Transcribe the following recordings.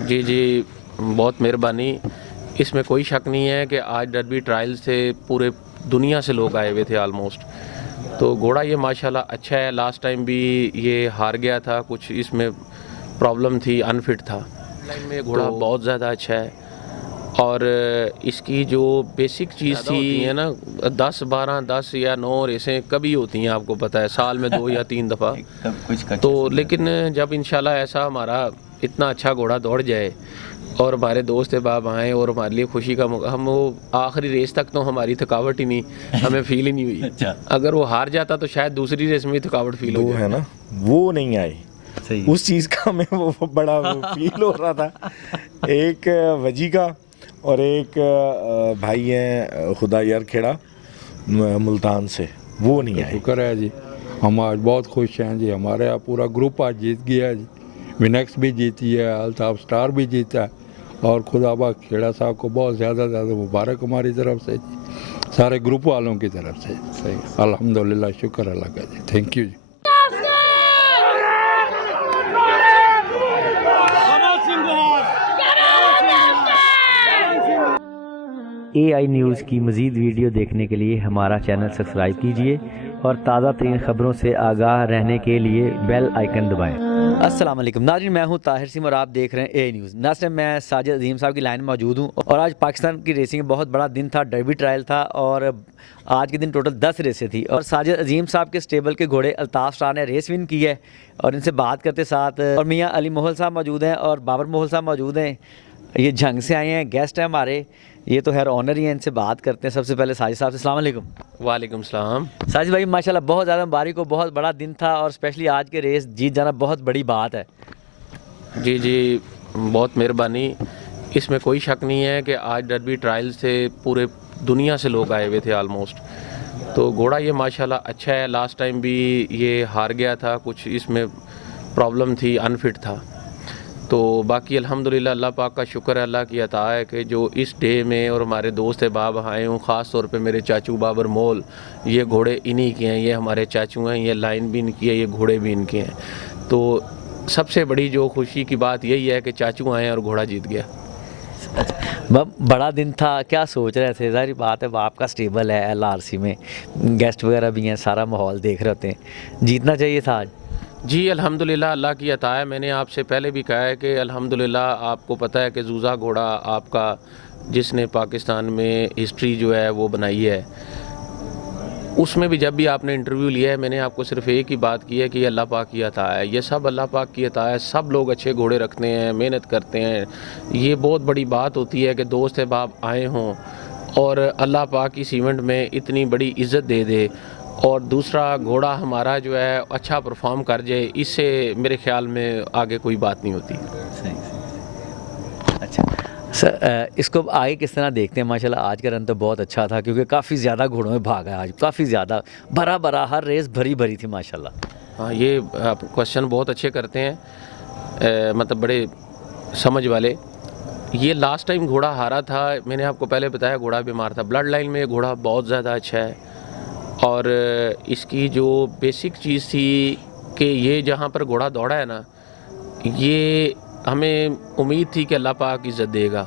जी जी, बहुत मेहरबानी। इसमें कोई शक नहीं है कि आज डर्बी ट्रायल से पूरे दुनिया से लोग आए हुए थे ऑलमोस्ट। तो घोड़ा ये माशाल्लाह अच्छा है। लास्ट टाइम भी ये हार गया था, कुछ इसमें प्रॉब्लम थी, अनफिट था। लाइन में घोड़ा बहुत ज़्यादा अच्छा है। और इसकी जो बेसिक चीज़ थी है ना, 10 या 9 रेसें कभी होती हैं, आपको पता है, साल में 2 या 3 दफ़ा। तो लेकिन जब इंशाल्लाह ऐसा हमारा इतना अच्छा घोड़ा दौड़ जाए और हमारे दोस्त बाब आएँ और हमारे लिए खुशी का मौका, हम वो आखिरी रेस तक तो हमारी थकावट ही नहीं, हमें फील ही नहीं हुई। अच्छा। अगर वो हार जाता तो शायद दूसरी रेस में थकावट फील हो वो जाए है ना, वो नहीं आए। सही। उस चीज़ का हमें वो बड़ा फील हो रहा था। एक वजी का और एक भाई हैं खुदा यार खेड़ा मुल्तान से, वो नहीं आए। शुक्र है जी, हम आज बहुत खुश हैं जी। हमारे यहाँ पूरा ग्रुप आज जीत गया जी। विनेक्स भी जीती है, अल्ताफ स्टार भी जीता है, और खुदाबा खेड़ा साहब को बहुत ज़्यादा मुबारक हमारी तरफ से जी, सारे ग्रुप वालों की तरफ से। सही, अल्हम्दुलिल्लाह, शुक्र अल्लाह का जी। थैंक यू जी। AI न्यूज़ की मज़ीद वीडियो देखने के लिए हमारा चैनल सब्सक्राइब कीजिए और ताज़ा तरीन ख़बरों से आगाह रहने के लिए बेल आइकन दबाएं। अस्सलाम वालेकुम नाज़रीन, मैं हूं ताहिर सिम और आप देख रहे हैं AI न्यूज़। ना सिर्फ मैं साजिद अजीम साहब की लाइन में मौजूद हूं, और आज पाकिस्तान की रेसिंग में बहुत बड़ा दिन था, डर्बी ट्रायल था, और आज के दिन टोटल 10 रेसें थी। और साजिद अजीम साहब के स्टेबल के घोड़े अल्ताफ स्टार ने रेस विन की है, और इनसे बात करते साथ और मियाँ अली मोहल साहब मौजूद हैं और बाबर मोहल साहब मौजूद हैं। ये झंग से आए हैं, गेस्ट हैं हमारे, ये तो खैर ऑनर ही हैं। इनसे बात करते हैं। सबसे पहले साजिद साहब से अस्सलाम वालेकुम। वालेकुम सलाम। साजिद भाई माशाल्लाह बहुत ज़्यादा मुबारक हो, बहुत बड़ा दिन था, और स्पेशली आज के रेस जीत जाना बहुत बड़ी बात है। जी जी, बहुत मेहरबानी। इसमें कोई शक नहीं है कि आज डर्बी ट्रायल से पूरे दुनिया से लोग आए हुए थे ऑलमोस्ट। तो घोड़ा ये माशाल्लाह अच्छा है। लास्ट टाइम भी ये हार गया था, कुछ इसमें प्रॉब्लम थी, अनफिट था। तो बाकी अल्हम्दुलिल्लाह अल्लाह पाक का शुक्र है, अल्लाह की अता है कि जो इस डे में और हमारे दोस्त बाब आए हूँ, ख़ास तौर पे मेरे चाचू बाबर मोल, ये घोड़े इन्हीं के हैं, ये हमारे चाचू हैं, ये लाइन भी इनकी है, ये घोड़े भी इनके हैं। तो सबसे बड़ी जो खुशी की बात यही है कि चाचू आए और घोड़ा जीत गया। बड़ा दिन था, क्या सोच रहे थे? ज़ाहिर बात है, बाप का स्टेबल है LRC में, गेस्ट वगैरह भी हैं, सारा माहौल देख रहे होते हैं, जीतना चाहिए था आज। जी अल्हम्दुलिल्लाह, अल्लाह की अता है। मैंने आपसे पहले भी कहा है कि अल्हम्दुलिल्लाह, आपको पता है कि जूज़ा घोड़ा आपका, जिसने पाकिस्तान में हिस्ट्री जो है वो बनाई है, उसमें भी जब भी आपने इंटरव्यू लिया है, मैंने आपको सिर्फ एक ही बात की है कि अल्लाह पाक की अता है। ये सब अल्लाह पाक की अता है। सब लोग अच्छे घोड़े रखते हैं, मेहनत करते हैं। ये बहुत बड़ी बात होती है कि दोस्त बाप आए हों और अल्लाह पाक इस इवेंट में इतनी बड़ी इज़्ज़त दे दे, और दूसरा घोड़ा हमारा जो है अच्छा परफॉर्म कर जाए, इससे मेरे ख्याल में आगे कोई बात नहीं होती। सही। अच्छा सर, इसको आगे किस तरह देखते हैं? माशाल्लाह आज का रन तो बहुत अच्छा था, क्योंकि काफ़ी ज़्यादा घोड़ों में भागा है आज, काफ़ी ज़्यादा भरा हर रेस भरी थी माशाल्लाह। हाँ, ये आप क्वेश्चन बहुत अच्छे करते हैं, मतलब बड़े समझ वाले। ये लास्ट टाइम घोड़ा हारा था, मैंने आपको पहले बताया, घोड़ा बीमार था। ब्लड लाइन में घोड़ा बहुत ज़्यादा अच्छा है, और इसकी जो बेसिक चीज़ थी कि ये जहाँ पर घोड़ा दौड़ा है ना, ये हमें उम्मीद थी कि अल्लाह पाक इज़्ज़त देगा,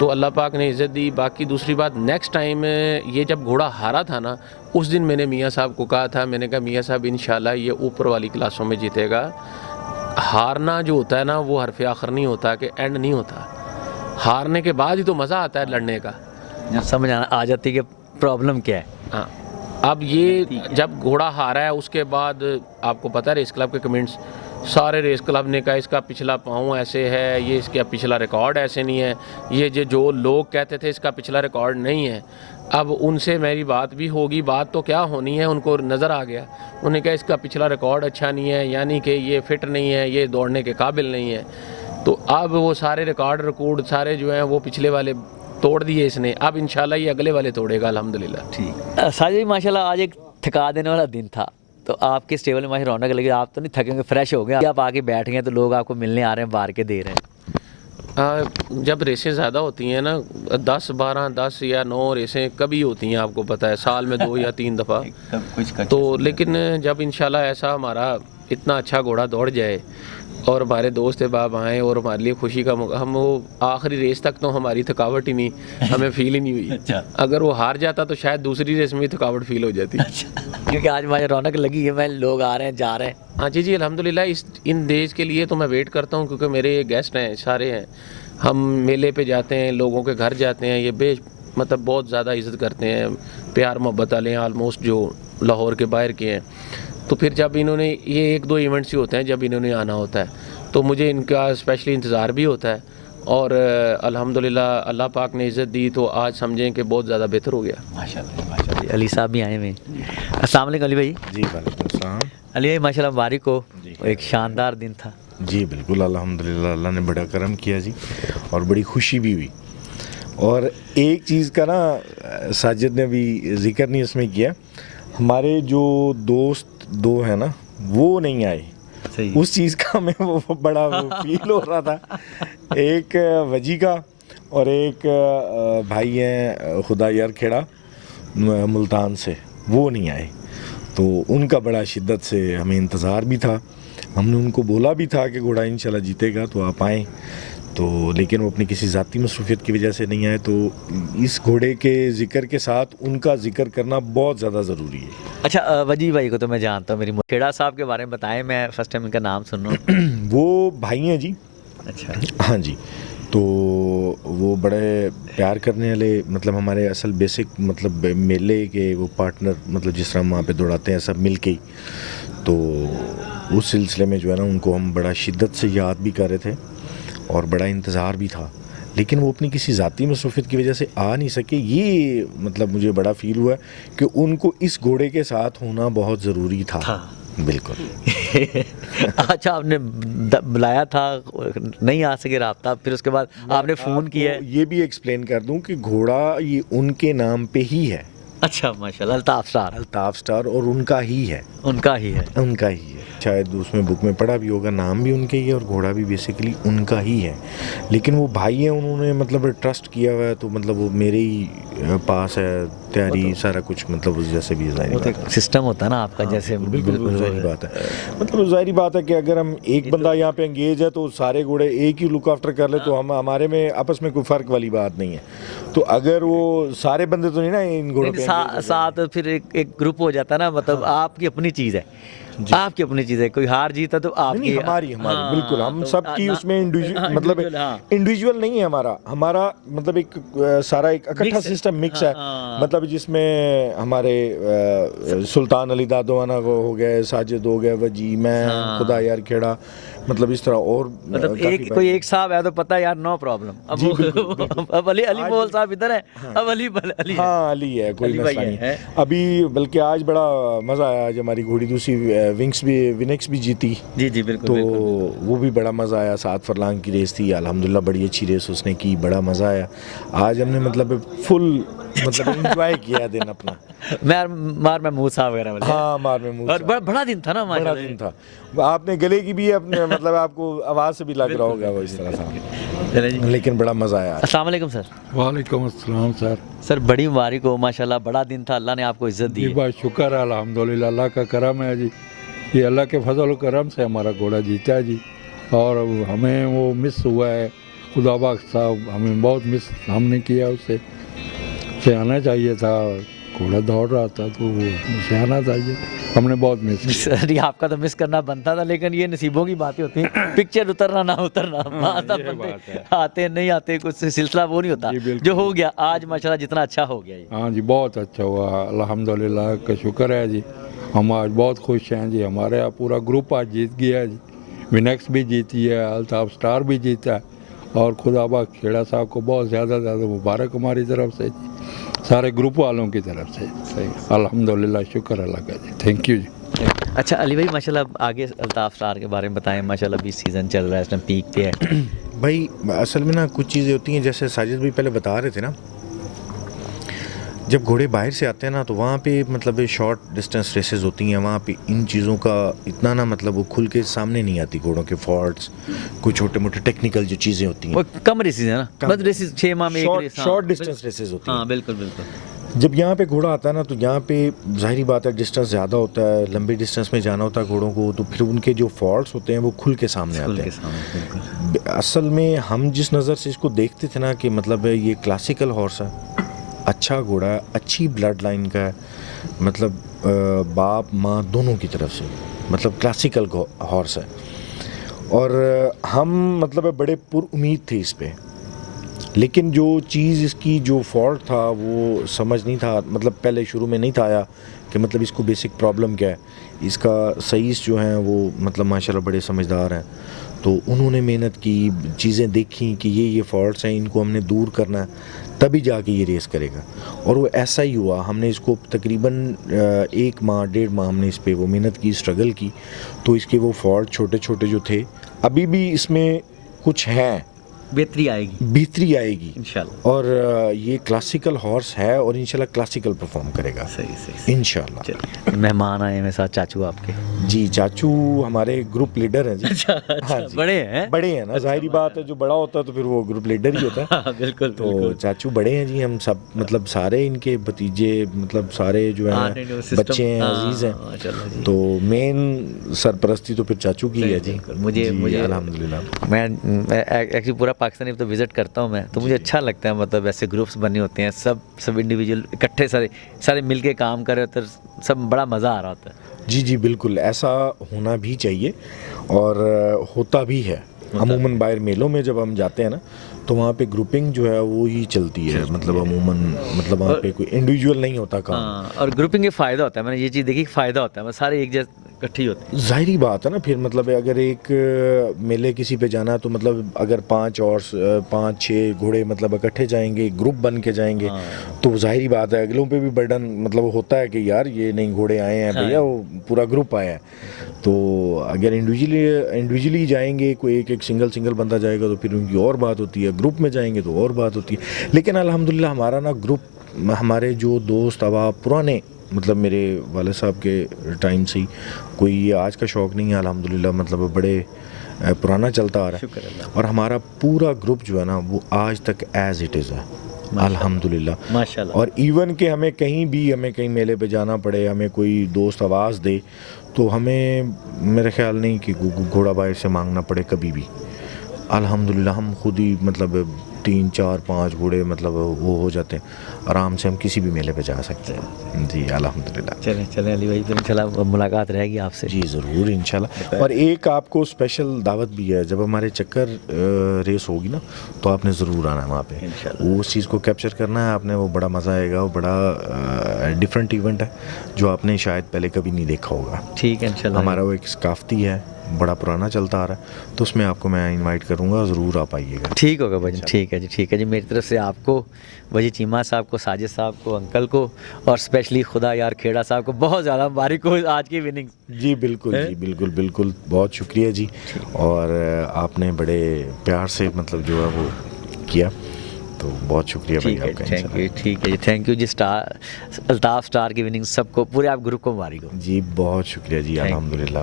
तो अल्लाह पाक ने इज़्ज़त दी। बाकी दूसरी बात, नेक्स्ट टाइम ये जब घोड़ा हारा था ना, उस दिन मैंने मियाँ साहब को कहा था, मैंने कहा मियाँ साहब इंशाल्लाह ये ऊपर वाली क्लासों में जीतेगा। हारना जो होता है ना, वो हरफ आखिर नहीं होता, कि एंड नहीं होता। हारने के बाद ही तो मज़ा आता है लड़ने का। समझ आ जाती कि प्रॉब्लम क्या है। हाँ, अब ये जब घोड़ा हारा है, उसके बाद आपको पता है रेस क्लब के कमेंट्स, सारे रेस क्लब ने कहा इसका पिछला पाँव ऐसे है, ये इसका पिछला रिकॉर्ड ऐसे नहीं है, ये जो लोग कहते थे इसका पिछला रिकॉर्ड नहीं है। अब उनसे मेरी बात भी होगी, बात तो क्या होनी है, उनको नज़र आ गया, उन्होंने कहा इसका पिछला रिकॉर्ड अच्छा नहीं है, यानी कि ये फिट नहीं है, ये दौड़ने के काबिल नहीं है। तो अब वो सारे रिकॉर्ड सारे जो हैं वो पिछले वाले तोड़ दिए इसने। अब इंशाल्लाह ये अगले वाले तोड़ेगा अल्हम्दुलिल्लाह। ठीक साजिद, माशाल्लाह आज एक थका देने वाला दिन था, तो आपके स्टेबल में माशाल्लाह रौनक लगी, आप तो नहीं थकेंगे, फ्रेश हो गए, आप आके बैठ गए, तो लोग आपको मिलने आ रहे हैं, बार के दे रहे हैं। जब रेसें ज़्यादा होती हैं ना, 10 या 9 रेसें कभी होती हैं, आपको पता है, साल में 2 या 3 दफ़ा। तो लेकिन जब इंशाल्लाह ऐसा हमारा इतना अच्छा घोड़ा दौड़ जाए और हमारे दोस्त बाब आएँ और हमारे लिए खुशी का मौका, हम वो आखिरी रेस तक तो हमारी थकावट ही नहीं, हमें फील ही नहीं हुई। अच्छा। अगर वो हार जाता तो शायद दूसरी रेस में थकावट फील हो जाती। क्योंकि आज मुझे रौनक लगी है, मैं लोग आ रहे हैं जा रहे हैं। हाँ जी अल्हम्दुलिल्लाह, इन देश के लिए तो मैं वेट करता हूँ, क्योंकि मेरे गेस्ट हैं सारे हैं, हम मेले पे जाते हैं, लोगों के घर जाते हैं, ये मतलब बहुत ज़्यादा इज़्ज़त करते हैं, प्यार मोहब्बत वाले हैं ऑलमोस्ट, जो लाहौर के बाहर के हैं। तो फिर जब इन्होंने ये 1-2 इवेंट्स ही होते हैं जब इन्होंने आना होता है, तो मुझे इनका स्पेशली इंतज़ार भी होता है। और अल्हम्दुलिल्लाह अल्लाह पाक ने इज़्ज़त दी तो आज समझें कि बहुत ज़्यादा बेहतर हो गया। माशाल्लाह। अली साहब भी आए हुए हैं। अस्सलाम वालेकुम अली भाई। जी वालेकुम सलाम। अली भाई माशाल्लाह मुबारक हो, जी। एक शानदार दिन था। जी बिल्कुल, अल्हम्दुलिल्लाह अल्लाह ने बड़ा करम किया जी, और बड़ी खुशी भी हुई। और एक चीज़ का ना साजिद ने भी जिक्र नहीं उसमें किया, हमारे जो दोस्त दो हैं ना वो नहीं आए, सही। उस चीज़ का हमें वो बड़ा फील हो रहा था। एक वजी का और एक भाई हैं खुदा यार खेड़ा मुल्तान से, वो नहीं आए, तो उनका बड़ा शिद्दत से हमें इंतज़ार भी था। हमने उनको बोला भी था कि घोड़ा इंशाल्लाह जीतेगा तो आप आएँ, तो लेकिन वो अपनी किसी ज़ाती मसरूफियत की वजह से नहीं आए। तो इस घोड़े के ज़िक्र के साथ उनका ज़िक्र करना बहुत ज़्यादा ज़रूरी है। अच्छा वजी भाई को तो मैं जानता हूँ, मेरी खेड़ा साहब के बारे में बताएं, मैं फर्स्ट टाइम इनका नाम सुन रहा हूँ। वो भाई हैं जी। अच्छा। हाँ जी, तो वो बड़े प्यार करने वाले, मतलब हमारे असल बेसिक मतलब मेले के वो पार्टनर, मतलब जिस तरह हम वहाँ पे दौड़ाते हैं सब मिल के ही, तो उस सिलसिले में जो है ना उनको हम बड़ा शिद्दत से याद भी कर रहे थे और बड़ा इंतज़ार भी था, लेकिन वो अपनी किसी ज़ाती मसरूफियत की वजह से आ नहीं सके। ये मतलब मुझे बड़ा फील हुआ कि उनको इस घोड़े के साथ होना बहुत ज़रूरी था। बिल्कुल। अच्छा आपने बुलाया था, नहीं आ सके राब्ता, फिर उसके बाद आपने फ़ोन किया है। ये भी एक्सप्लेन कर दूं कि घोड़ा ये उनके नाम पे ही है। अच्छा माशाल्लाह, अल्ताफ स्टार। अल्ताफ स्टार, और उनका ही है। उनका ही है। उनका ही है, शायद उसमें बुक में पढ़ा भी होगा, नाम भी उनके ही है और घोड़ा भी बेसिकली उनका ही है। लेकिन वो भाई हैं, उन्होंने मतलब ट्रस्ट किया हुआ है, तो मतलब वो मेरे ही पास है, तैयारी सारा कुछ, मतलब उस जैसे भी ज़ाहिर बात है। सिस्टम होता है ना आपका, जैसे बिल्कुल ज़ाहिर बात है, मतलब ज़ाहिर बात है कि अगर हम एक बंदा यहाँ पे एंगेज है तो सारे घोड़े एक ही लुक आफ्टर कर ले, तो हम हमारे में आपस में कोई फ़र्क वाली बात नहीं है। तो अगर वो सारे बंदे तो नहीं ना इन घोड़ों पे साथ फिर एक ग्रुप हो जाता है ना, मतलब आपकी अपनी चीज़ है, आपकी अपनी चीज़ है, कोई हार जीता तो आपकी, हमारी हाँ, बिल्कुल, हम तो सबकी उसमें इंडिविजुअल, मतलब हाँ। इंडिविजुअल नहीं है हमारा मतलब एक सारा एक इकट्ठा सिस्टम मिक्स है, मतलब जिसमें हमारे सुल्तान अली दादोवाना को हो गए, साजिद हो गया, वजी, मैं, खुदा यार खेड़ा, मतलब इस तरह, और मतलब कोई एक साहब है तो पता है यार, नो प्रॉब्लम। अब अली मोल साहब इधर है, अब अली हाँ अली है, कोई मसला नहीं है अभी। बल्कि आज बड़ा मज़ा आया, आज हमारी घोड़ी दूसरी विनेक्स भी जीती। जी बिल्कुल, तो बिल्कुल। वो भी बड़ा मज़ा आया, 7 फरलांग की रेस थी, अल्हम्दुलिल्लाह बड़ी अच्छी रेस उसने की, बड़ा मज़ा आया। आज हमने मतलब फुल मतलब एंजॉय किया दिन अपना। मार महमूद साहब वगैरह वाले। हाँ मार महमूद और बड़ा दिन था ना, बड़ा दिन था। आपने गले की भी अपने मतलब आपको आवाज़ से भी लग रहा होगा वो इस तरह से, लेकिन बड़ा मज़ा आया। अस्सलाम वालेकुम सर। वालेकुम अस्सलाम सर। सर बड़ी मुबारक हो, माशाल्लाह बड़ा दिन था, अल्लाह ने आपको इज़्ज़त दी जी है। बस शुक्र है, अल्हम्दुलिल्लाह अल्लाह का करम है जी, ये अल्लाह के फजल और करम से हमारा घोड़ा जीता है जी। और हमें वो मिस हुआ है, खुदाबाग साहब हमें बहुत मिस हमने किया, उससे आना चाहिए था, घोड़ा दौड़ रहा था तो वो उसे आना चाहिए, हमने बहुत मिस किया। सर आपका तो मिस करना बनता था, लेकिन ये नसीबों की बातें होती हैं, पिक्चर उतरना ना उतरना, बंदे आते नहीं आते, कुछ सिलसिला वो नहीं होता, जो हो गया आज माशाल्लाह जितना अच्छा हो गया ये। हाँ जी बहुत अच्छा हुआ, अल्हम्दुलिल्लाह का शुक्र है जी, हम आज बहुत खुश हैं जी। हमारे यहाँ पूरा ग्रुप आज जीत गया है जी, विनेक्स भी जीती है, अल्ताफ स्टार भी जीता है, और खुदाबाग खेड़ा साहब को बहुत ज़्यादा मुबारक हमारी तरफ से जी, सारे ग्रुप वालों की तरफ से। सही, अल्हम्दुलिल्लाह शुक्र अल्लाह का जी, थैंक यू जी। अच्छा अली भाई माशाल्लाह आगे अल्ताफ स्टार के बारे में बताएं, माशाल्लाह भी सीज़न चल रहा है, इस टाइम पीक पे है। भाई असल में ना कुछ चीज़ें होती हैं, जैसे साजिद भी पहले बता रहे थे ना, जब घोड़े बाहर से आते हैं ना तो वहाँ पे मतलब शॉर्ट डिस्टेंस रेसेस होती हैं, वहाँ पे इन चीज़ों का इतना ना मतलब वो खुल के सामने नहीं आती, घोड़ों के फॉल्ट्स, कुछ छोटे मोटे टेक्निकल जो चीज़ें होती हैं, वो कम रेसेस है ना, बस रेसेस 6 माह में एक रेस, शॉर्ट डिस्टेंस रेसेस होती हैं। हाँ बिल्कुल बिल्कुल। जब यहाँ पे घोड़ा आता है ना, तो यहाँ पे ज़ाहिरी बात है डिस्टेंस ज़्यादा होता है, लंबे डिस्टेंस में जाना होता है घोड़ों को, तो फिर उनके जो फॉल्ट्स होते हैं वो खुल के सामने आते हैं। असल में हम जिस नज़र से इसको देखते थे ना कि मतलब ये क्लासिकल हॉर्स है, अच्छा घोड़ा है, अच्छी ब्लड लाइन का है, मतलब बाप माँ दोनों की तरफ से, मतलब क्लासिकल हॉर्स है। और हम मतलब बड़े पुरुमीद थे इस पे, लेकिन जो चीज़ इसकी जो फॉल्ट था वो समझ नहीं था, मतलब पहले शुरू में नहीं था आया कि मतलब इसको बेसिक प्रॉब्लम क्या है। इसका सईस जो हैं वो मतलब माशाल्लाह बड़े समझदार हैं, तो उन्होंने मेहनत की, चीज़ें देखी कि ये फॉल्ट्स हैं, इनको हमने दूर करना है, तभी जाके ये रेस करेगा। और वो ऐसा ही हुआ। हमने इसको तकरीबन 1 माह 1.5 माह हमने इस पे वो मेहनत की, स्ट्रगल की, तो इसके वो फॉल्ट छोटे छोटे जो थे, अभी भी इसमें कुछ हैं, बेहतरी आएगी बेहतरी आएगी इंशाल्लाह। और ये क्लासिकल हॉर्स है और इंशाल्लाह क्लासिकल परफॉर्म करेगा सही सही इंशाल्लाह। चलिए, मेहमान आए मेरे साथ चाचू आपके। जी, चाचू हमारे ग्रुप लीडर हैं जी। हाँ जी, बड़े हैं? बड़े हैं ना, जाहिर बात है, जो बड़ा होता है तो फिर वो ग्रुप लीडर ही होता है। हाँ, बिल्कुल तो बिल्कुल। चाचू बड़े हैं जी, हम सब मतलब सारे इनके भतीजे, मतलब सारे जो हाँ, हैं नहीं, नहीं, वो सिस्टम- बच्चे हैं, हाँ, अजीज हैं, माशाल्लाह जी। तो मेन सरपरस्ती तो फिर चाचू की है जी। बिल्कुल। मुझे जी, मुझे अल्हम्दुलिल्लाह। मैं एक्चुअली पूरा पाकिस्तान तो विज़िट करता हूँ मैं, तो मुझे अच्छा लगता है, मतलब ऐसे ग्रुप्स बने होते हैं, सब इंडिविजुअल इकट्ठे सारे मिल के काम कर रहे होते हैं, सब बड़ा मज़ा आ रहा होता है। जी जी बिल्कुल, ऐसा होना भी चाहिए और होता भी है। अमूमन बाहर मेलों में जब हम जाते हैं ना, तो वहाँ पे ग्रुपिंग जो है वो ही चलती है, मतलब अमूमन, मतलब वहाँ पे कोई इंडिविजुअल नहीं होता काम। हाँ, और ग्रुपिंग के फ़ायदा होता है, मैंने ये चीज़ देखी, फ़ायदा होता है, मतलब सारे एक जैसे इकट्ठे ही होते हैं। ज़ाहिरी बात है ना, फिर मतलब अगर एक मेले किसी पे जाना है तो मतलब अगर 5-6 घोड़े मतलब इकट्ठे जाएंगे, ग्रुप बन के जाएंगे, तो ज़ाहिरी बात है अगलों पे भी बर्डन मतलब होता है कि यार ये नहीं घोड़े आए हैं भैया, वो पूरा ग्रुप आया है। तो अगर इंडिविजुअली जाएंगे, कोई एक सिंगल बंदा जाएगा तो फिर उनकी और बात होती है, ग्रुप में जाएंगे तो और बात होती है। लेकिन अल्हम्दुलिल्लाह हमारा ना ग्रुप, हमारे जो दोस्त अब पुराने, मतलब मेरे वाले साहब के टाइम से ही, कोई ये आज का शौक़ नहीं है अल्हम्दुलिल्लाह, मतलब बड़े पुराना चलता आ रहा है। और हमारा पूरा ग्रुप जो है ना वो आज तक एज़ इट इज़ है अल्हम्दुलिल्लाह माशाल्लाह। और इवन कि हमें कहीं मेले पे जाना पड़े, हमें कोई दोस्त आवाज़ दे, तो हमें मेरा ख्याल नहीं कि घोड़ा बाहर से मांगना पड़े कभी भी। अल्हम्दुलिल्लाह हम खुद ही मतलब 3-4-5 घोड़े मतलब वो हो जाते हैं, आराम से हम किसी भी मेले पे जा सकते हैं जी अल्हम्दुलिल्लाह। चलें अली भाई, फिर इंशाल्लाह मुलाकात रहेगी आपसे। जी ज़रूर इंशाल्लाह। और एक आपको स्पेशल दावत भी है, जब हमारे चक्कर रेस होगी ना, तो आपने ज़रूर आना है वहाँ पे, वो उस चीज़ को कैप्चर करना है आपने, वो बड़ा मज़ा आएगा, वो बड़ा डिफरेंट इवेंट है जो आपने शायद पहले कभी नहीं देखा होगा। ठीक है इंशाल्लाह। हमारा वो एक सकाफ़ती है, बड़ा पुराना चलता आ रहा है, तो उसमें आपको मैं इनवाइट करूँगा, ज़रूर आप आइएगा। ठीक होगा भाई, ठीक है जी, ठीक है जी। मेरी तरफ से आपको, वजी चीमा साहब को, साजिद साहब को, अंकल को, और स्पेशली खुदा यार खेड़ा साहब को बहुत ज़्यादा मुबारक हो आज की विनिंग। जी बिल्कुल जी, बिल्कुल बहुत शुक्रिया जी। और आपने बड़े प्यार से मतलब जो है वो किया, तो बहुत शुक्रिया भाई ठीक है, आपका। थैंक यू, ठीक है जी, थैंक यू जी। अल्ताफ स्टार की विनिंग सबको, पूरे आप ग्रुप को मुबारक हो जी बहुत शुक्रिया जी, अल्हम्दुलिल्लाह